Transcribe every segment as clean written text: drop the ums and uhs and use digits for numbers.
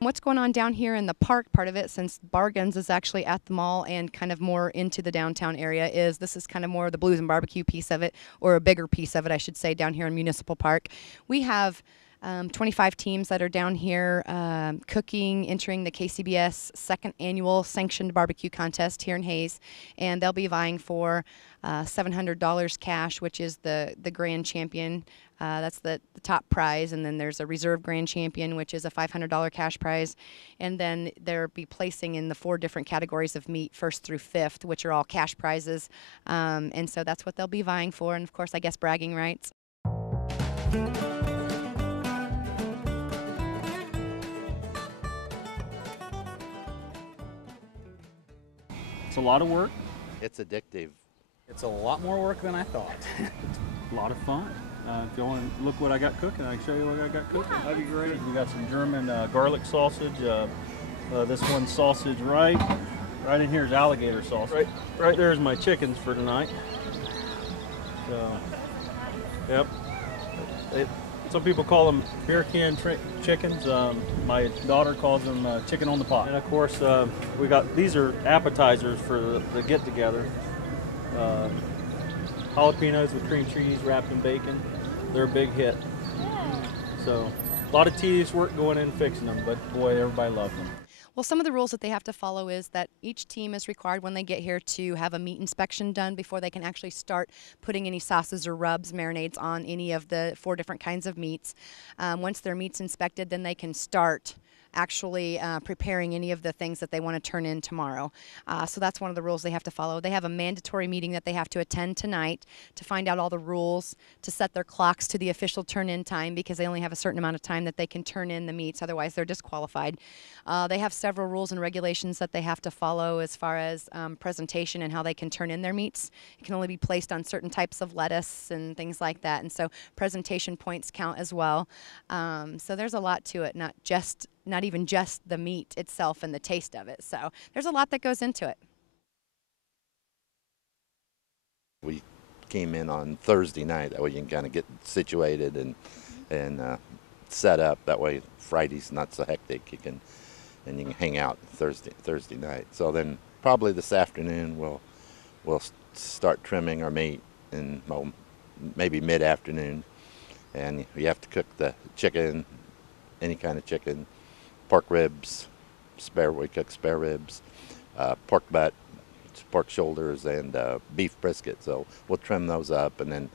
What's going on down here in the park part of it, since Bargains is actually at the mall and kind of more into the downtown area, is this is kind of more the blues and barbecue piece of it, or a bigger piece of it, I should say, down here in Municipal Park. We have 25 teams that are down here cooking, entering the KCBS second annual sanctioned barbecue contest here in Hayes, and they'll be vying for $700 cash, which is the grand champion. That's the top prize, and then there's a reserve grand champion, which is a $500 cash prize, and then they'll be placing in the 4 different categories of meat, first through fifth, which are all cash prizes, and so that's what they'll be vying for, and of course, I guess bragging rights. It's a lot of work. It's addictive. It's a lot more work than I thought. It's a lot of fun. If you want to look what I got cooking, I can show you what I got cooking. That'd be great. We got some German garlic sausage. This one's sausage right in here is alligator sausage. Right there is my chickens for tonight. So, yep. Some people call them beer can chickens. My daughter calls them chicken on the pot. And of course, we got these are appetizers for the get together. Jalapenos with cream cheese wrapped in bacon. They're a big hit. So a lot of tedious work going in fixing them, but boy, everybody loves them. Well, some of the rules that they have to follow is that each team is required when they get here to have a meat inspection done before they can actually start putting any sauces or rubs, marinades on any of the 4 different kinds of meats. Once their meat's inspected, then they can start actually preparing any of the things that they want to turn in tomorrow. So that's one of the rules they have to follow. They have a mandatory meeting that they have to attend tonight to find out all the rules, to set their clocks to the official turn-in time, because they only have a certain amount of time that they can turn in the meats, otherwise they're disqualified. They have several rules and regulations that they have to follow as far as presentation and how they can turn in their meats. It can only be placed on certain types of lettuce and things like that, and so presentation points count as well. So there's a lot to it, not even just the meat itself and the taste of it. So there's a lot that goes into it. We came in on Thursday night. That way you can kind of get situated and set up. That way Friday's not so hectic. You can hang out Thursday night. So then probably this afternoon we'll start trimming our meat, and maybe mid-afternoon. And you have to cook the chicken, any kind of chicken. Pork ribs, we cook spare ribs, pork butt, pork shoulders, and beef brisket. So we'll trim those up, and then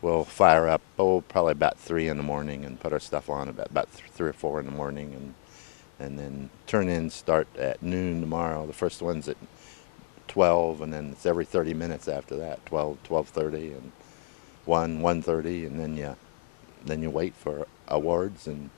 we'll fire up, probably about 3 in the morning, and put our stuff on about 3 or 4 in the morning, and then turn-ins start at noon tomorrow. The first one's at 12, and then it's every 30 minutes after that, 12, 12:30, and 1:30, and then you wait for awards, and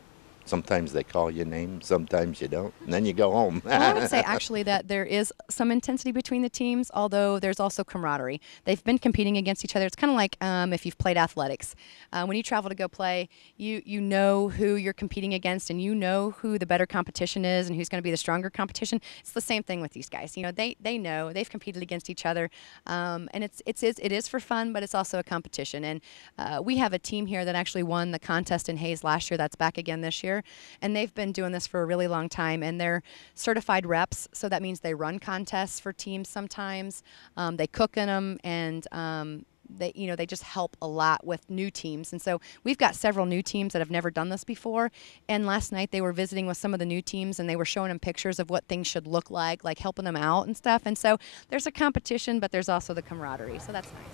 sometimes they call your name, sometimes you don't, and then you go home. Well, I would say actually that there is some intensity between the teams, although there's also camaraderie. They've been competing against each other. It's kind of like if you've played athletics. When you travel to go play, you know who you're competing against, and you know who the better competition is and who's going to be the stronger competition. It's the same thing with these guys. You know, they know they've competed against each other, and it is for fun, but it's also a competition. And we have a team here that actually won the contest in Hayes last year. That's back again this year. And they've been doing this for a really long time, and they're certified reps, so that means they run contests for teams sometimes. They cook in them, and they just help a lot with new teams. And so we've got several new teams that have never done this before, and last night they were visiting with some of the new teams, and they were showing them pictures of what things should look like helping them out and stuff. And so there's a competition, but there's also the camaraderie, so that's nice.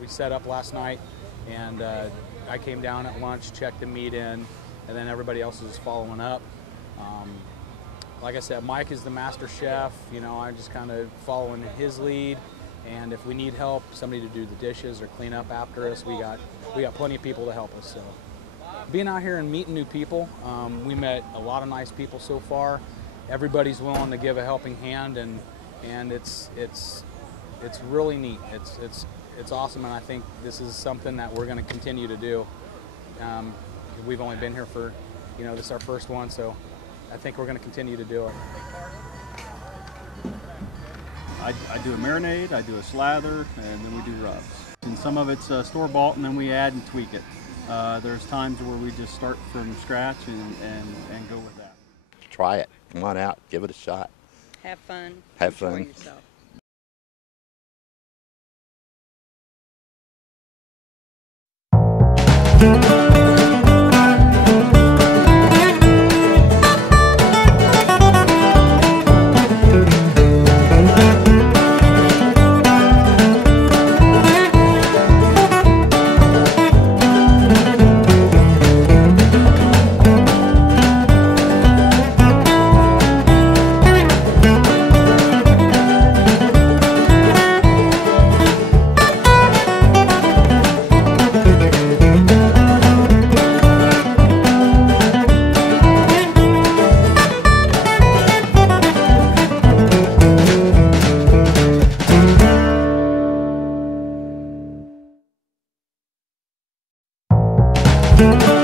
We set up last night, and I came down at lunch, checked the meat in, and then everybody else is following up. Like I said, Mike is the master chef. You know, I'm just kind of following his lead, and if we need help, somebody to do the dishes or clean up after us, we got plenty of people to help us. So being out here and meeting new people, we met a lot of nice people so far. Everybody's willing to give a helping hand, and it's really neat. It's awesome, and I think this is something that we're going to continue to do. We've only been here for, this is our first one, so I think we're going to continue to do it. I do a marinade, I do a slather, and then we do rubs. and some of it's store-bought, and then we add and tweak it. There's times where we just start from scratch and go with that. Try it. Come on out. Give it a shot. Have fun. Have Enjoy fun. yourself. BBQ.